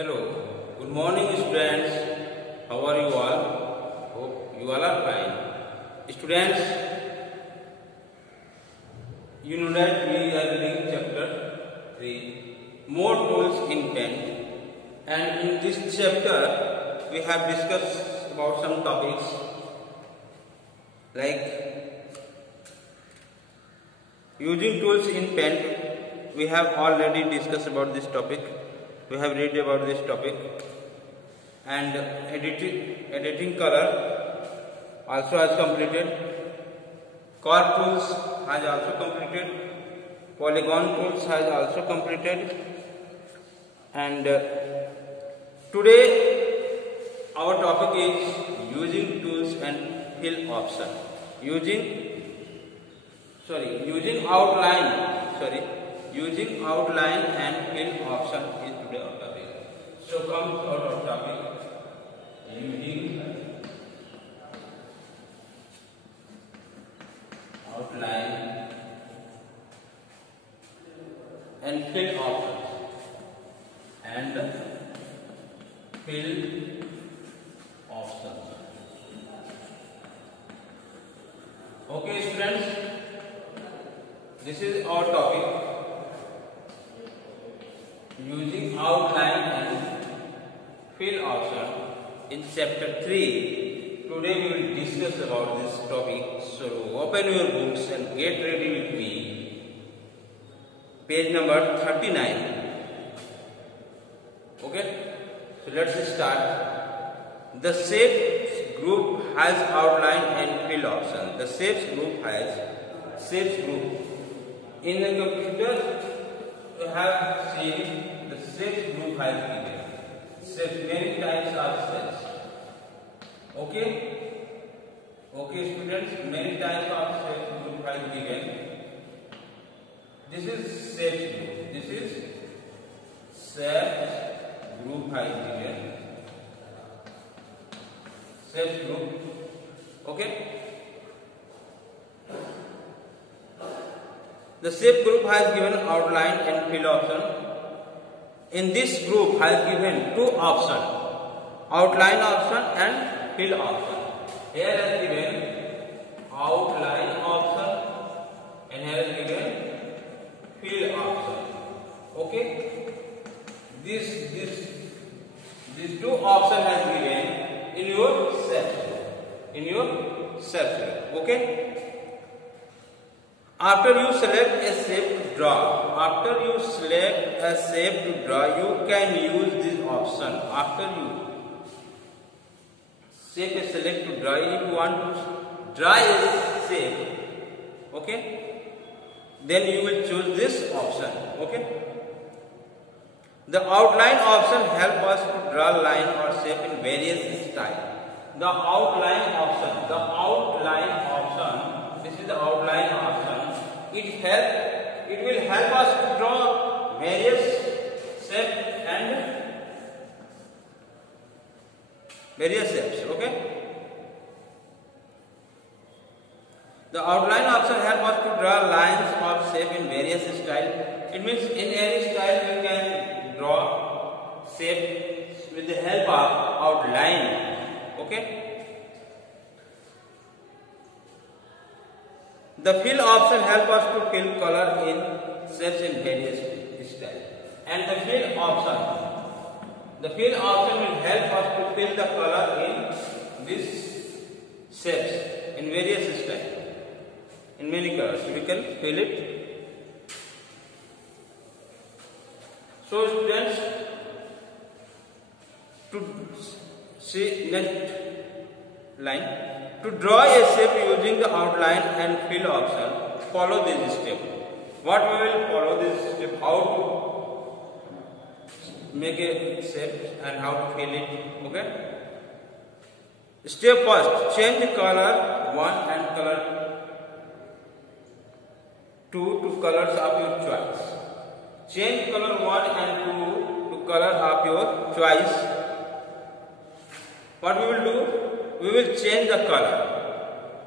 Hello, good morning students. How are you all? Hope you all are fine. Students, you know that we are reading chapter 3, more tools in pen, and in this chapter we have discussed about some topics like using tools in pen. We have already discussed about this topic. We have read about this topic, and editing color also has completed. Curve tools has also completed. Polygon tools has also completed. And today our topic is using tools and fill option. Using outline and fill option is today our topic. So comes our topic using outline and fill options and fill options. Okay students, this is our topic. Using outline and fill option in chapter 3. Today we will discuss about this topic. So open your books and get ready with me. Page number 39. Okay. So let's start. The shapes group has outline and fill option. The shapes group has shapes group. In the computer you have seen the shapes group has given. Shapes, many types of shapes. Okay students, many types of shapes group has given. This is shapes group. This is shapes group has given. Shapes group. Okay. The shape group has given outline and fill option. In this group has given two options, outline option and fill option. Here has given outline option and here is given fill option. Okay. These two options has given in your shape group. Okay. After you select a shape to draw, you can use this option. After you select to draw, if you want to draw a shape, okay, then you will choose this option. Okay. The outline option help us to draw line or shape in various styles. The outline option. This is the outline option. It will help us to draw various shapes and various shapes. Okay. The outline option help us to draw lines or shape in various styles. It means in any style we can draw shape with the help of outline. Okay. The fill option help us to fill color in shapes in various styles. And the fill option will help us to fill the color in these shapes in various styles. In many colors we can fill it. So students, to see next line. To draw a shape using the outline and fill option, follow this step. What we will follow this step, how to make a shape and how to fill it. Okay. Step first, change color 1 and color 2 to colors of your choice. Change color 1 and 2 to color of your choice. What we will do? We will change the color.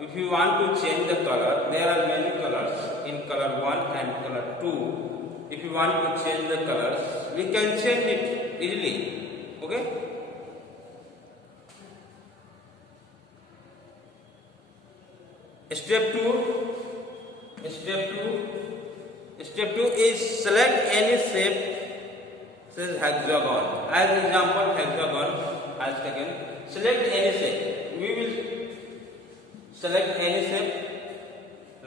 If you want to change the color, there are many colors in color 1 and color 2. If you want to change the colors, we can change it easily. Okay. Step 2. Step 2 is select any shape, says hexagon. As example, hexagon has taken. Select any shape. We will select any shape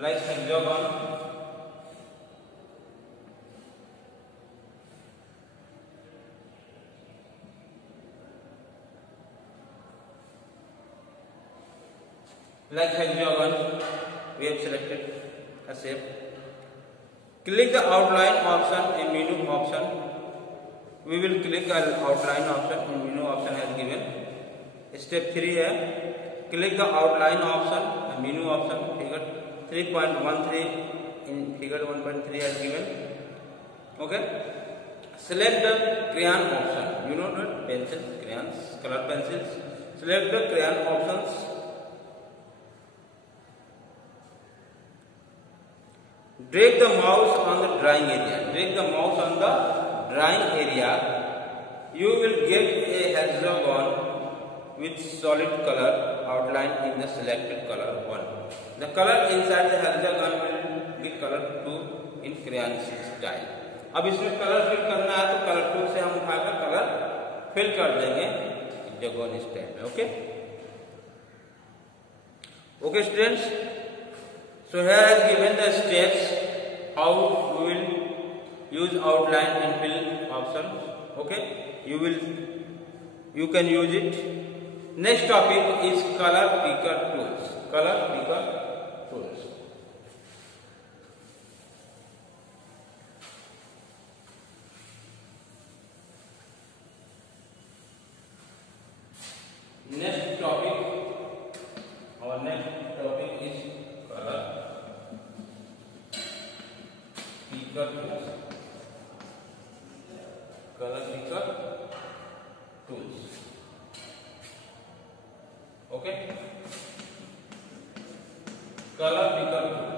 like hexagon. Like hexagon, we have selected a shape. Click the outline option in menu option. We will click on outline option in menu option as given. Step 3 है, click the outline option in menu option. Figure 3.13 in figure 1.3 as given. Okay. Select the crayon option. You know that pencils, crayons, color pencils. Select the crayon options. Drag the mouse on the drawing area. Drag the mouse on the drawing area. You will get a hexagon with solid color outline in the selected color 1. The color inside the hexagon will be color 2 in crayon style. अब इसमें colour fill करना है तो colour tool से हम उठाकर colour fill कर देंगे हेक्सागोन स्टाइल में. Okay okay students, so here I have given the steps how we will use outline and fill option. Okay, you can use it. Next topic is color picker tools. Color picker tools. Next topic, our next topic is color picker tools. Color picker tools. Okay. Color picker tool.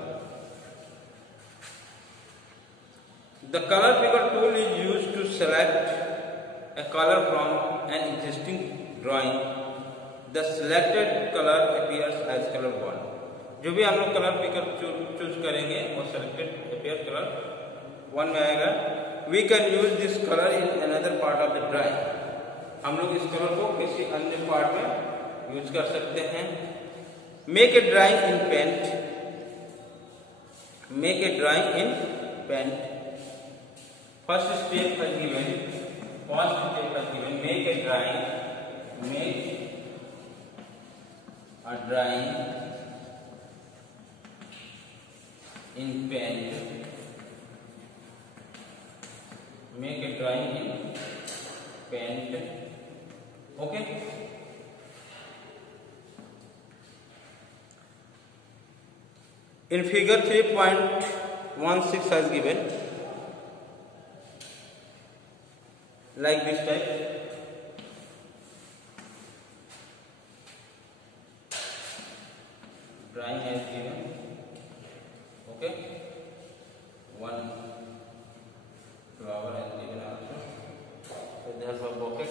The color picker tool is used to select a color from an existing drawing. The selected color appears as color 1. जो भी हम लोग colour picker choose करेंगे वो selected appears color 1 में आएगा. We can use this color in another part of the drawing. हम लोग इस कलर को किसी अन्य पार्ट में यूज कर सकते हैं. Make a drawing in paint. Make a drawing in paint. First step is given. First step is given. Make a drawing. Make a drawing in paint. Make a drawing in paint. Okay. In figure 3.16 as given, like this type. Drawing as given. Okay. One flower as given also. With the help of pocket.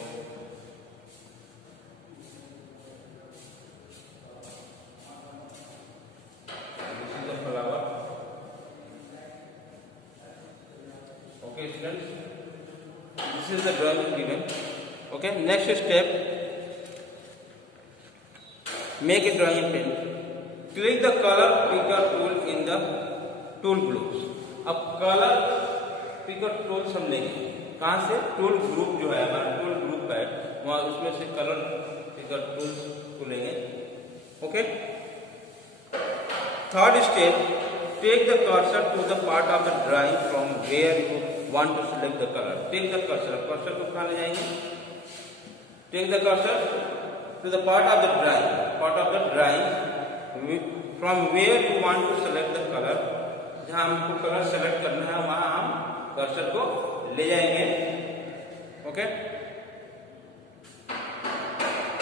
This is the flower. Okay, students. This is the drawing given. Okay. Next step. Make a drawing in paint. Click the color picker tool in the tool groups. अब colour picker tools हम लेंगे कहाँ से? Tool group जो है हमारा tool group है वहाँ उसमें से कलर पिकर टूल्स को लेंगे. Okay. Third step, take the cursor to the part of the drawing from where you want to select the colour. Take the cursor, cursor को कहाँ ले जाएंगे? Take the cursor to the part of the drawing from where you want to select the color. जहाँ हमको colour select करना है वहाँ हम कर्सर को ले जाएंगे. Okay.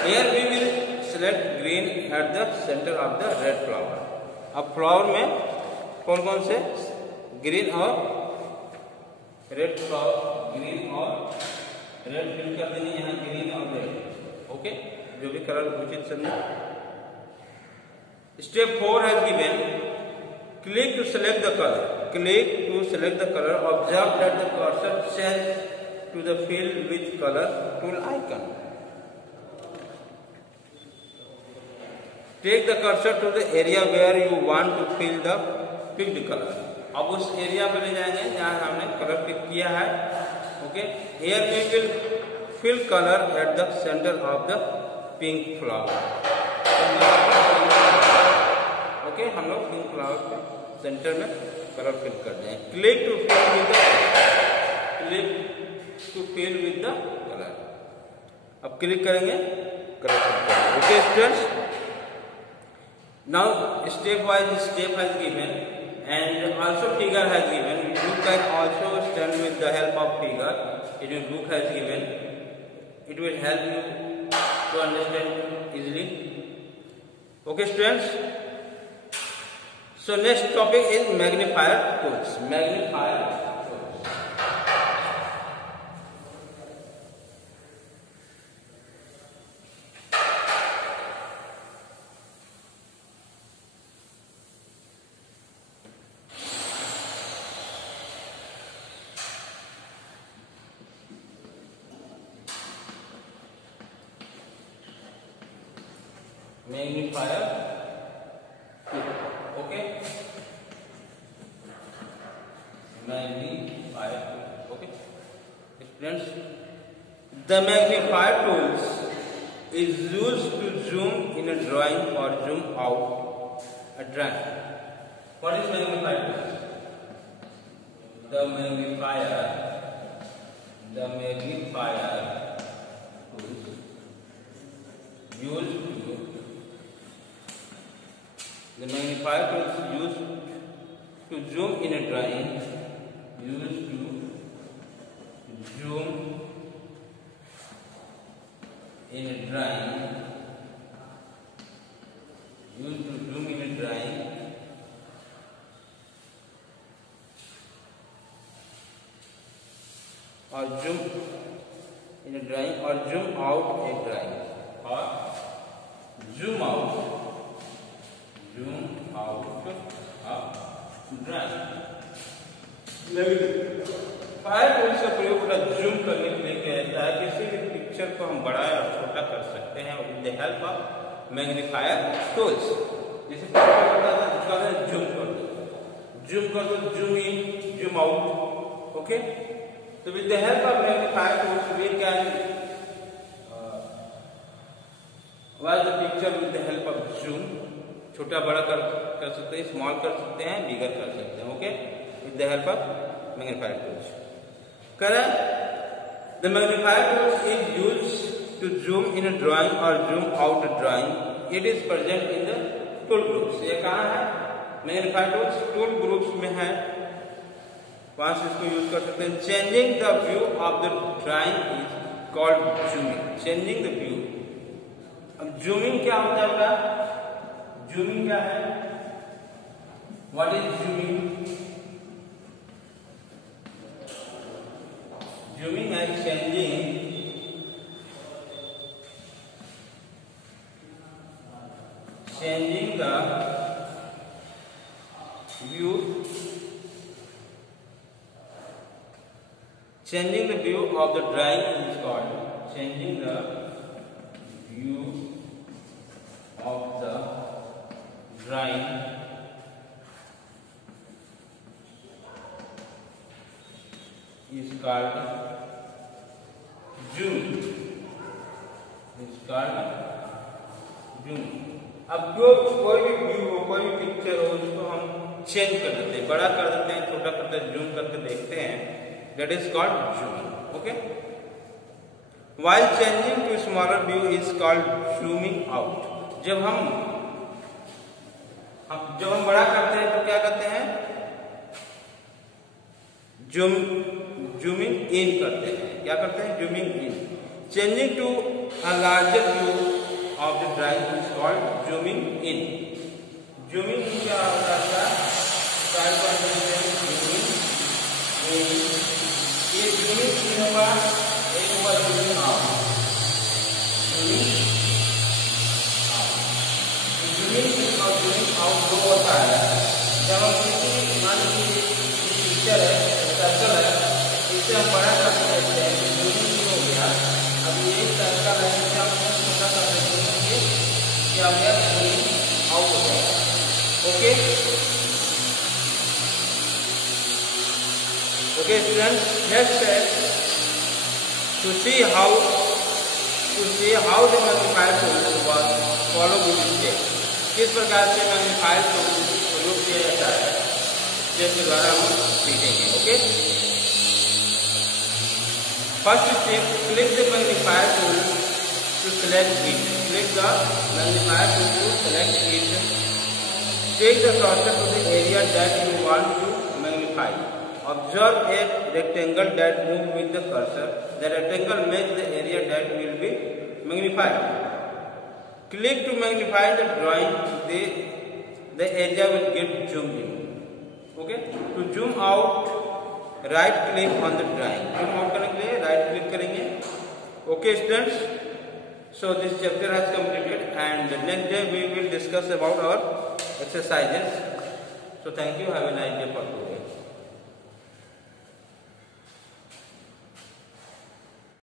Here we will select green at the center of the red flower. अब फ्लावर में कौन कौन से? ग्रीन और रेड फ्लावर, ग्रीन और रेड फिल कर देनी, यहाँ ग्रीन और रेड। ओके, जो भी कलर उचित समझे। Step 4 has given, click to select the colour, click to select the colour, observe that the cursor change to the field with color tool icon. Take the cursor to the area where you want to fill the picked color. अब उस area पर ले जाएंगे जहाँ हमने colour pick किया है। Okay, here we will fill color at the center of the pink flower. Okay, हम लोग पिंक फ्लावर के सेंटर में कलर फिल कर दें। Click to fill with the, click to fill with the colour. अब click करेंगे, colour fill करेंगे। Okay students, now step wise step has given and also figure has given. You can also stand with the help of figure. It will book has given. It will help you to understand easily. Okay students, so next topic is magnifier tools. Magnifier tools. Magnifier tool. Okay, magnifier tool. Okay friends, the magnifier tools is used to zoom in a drawing or zoom out a drawing. What is magnifier tools? The magnifier tools used to, the magnifier tools used to zoom in a drawing, used to zoom in a drawing, used to zoom in a drawing, or zoom in a drawing, or zoom out a drawing, or zoom out fire tools का प्रयोग zoom करने के लिए किया जाता है। किसी भी पिक्चर को हम बड़ा या छोटा कर सकते हैं with the help of magnifier tools. जैसे जूम कर दो, zoom in, zoom out. Okay, तो with the help of magnifier tools we can watch the picture with the help of zoom. छोटा बड़ा कर सकते हैं, स्मॉल कर सकते हैं, बिगर कर सकते हैं। Okay, with the help of magnifier tools. The magnifier tools is used to zoom in a drawing और zoom out a drawing. It is present in the tool groups. ये कहाँ है? मैग्नीफायर टूल्स टूल ग्रुप्स में है, वहां से इसको use कर सकते हैं। Changing the view of the drawing is called zooming. Changing the view. अब जूमिंग क्या होता है बेटा? जूमिंग क्या है? What is zooming? जूमिंग है changing the view, changing the view of the drawing is called changing the view of the drawing is called zoom, is called zoom। अब जो कोई भी व्यू हो, कोई भी पिक्चर हो, उसको हम चेंज कर देते हैं, बड़ा कर देते हैं, छोटा करते हैं, जूम करके देखते हैं, that is called zooming. Okay, while changing to smaller view is called zooming out. जब हम बड़ा करते हैं तो क्या करते हैं? जूमिंग इन करते हैं। क्या करते हैं? Zooming in. Changing to a larger view of the drawing is called zooming in। zooming in क्या होता है? try to understand zooming in। ये zooming in होगा, एक होगा हाउ ग्रो होता है। जब हम किसी मान लीजिए पिक्चर है, सर्कल है, इसे हम बड़ा कर देते हैं तो जूमिंग हो गया। अब ये सर्कल है, इसे हम छोटा कर देते हैं, क्या हो गया, जूमिंग आउट हो जाएगा। ओके ओके स्टूडेंट्स, नेक्स्ट है to see how the magnifier tool was follow this step। किस प्रकार से मैग्नीफायर टूल प्रयोग किया जाता है, जिसके द्वारा हम सीखेंगे। Okay, first step, click the magnifier tool to select it. Click the magnifier tool to select it. Take the cursor to the area that you want to magnify. Observe a rectangle that moves with the cursor. The rectangle makes the area that will be magnified. Click to magnify the drawing. The area will get zoomed in. Okay. To zoom out, right click on the drawing. Zoom out करने के लिए right click करेंगे. Okay, students. So this chapter has completed, and the next day we will discuss about our exercises. So thank you. Have a nice day for today.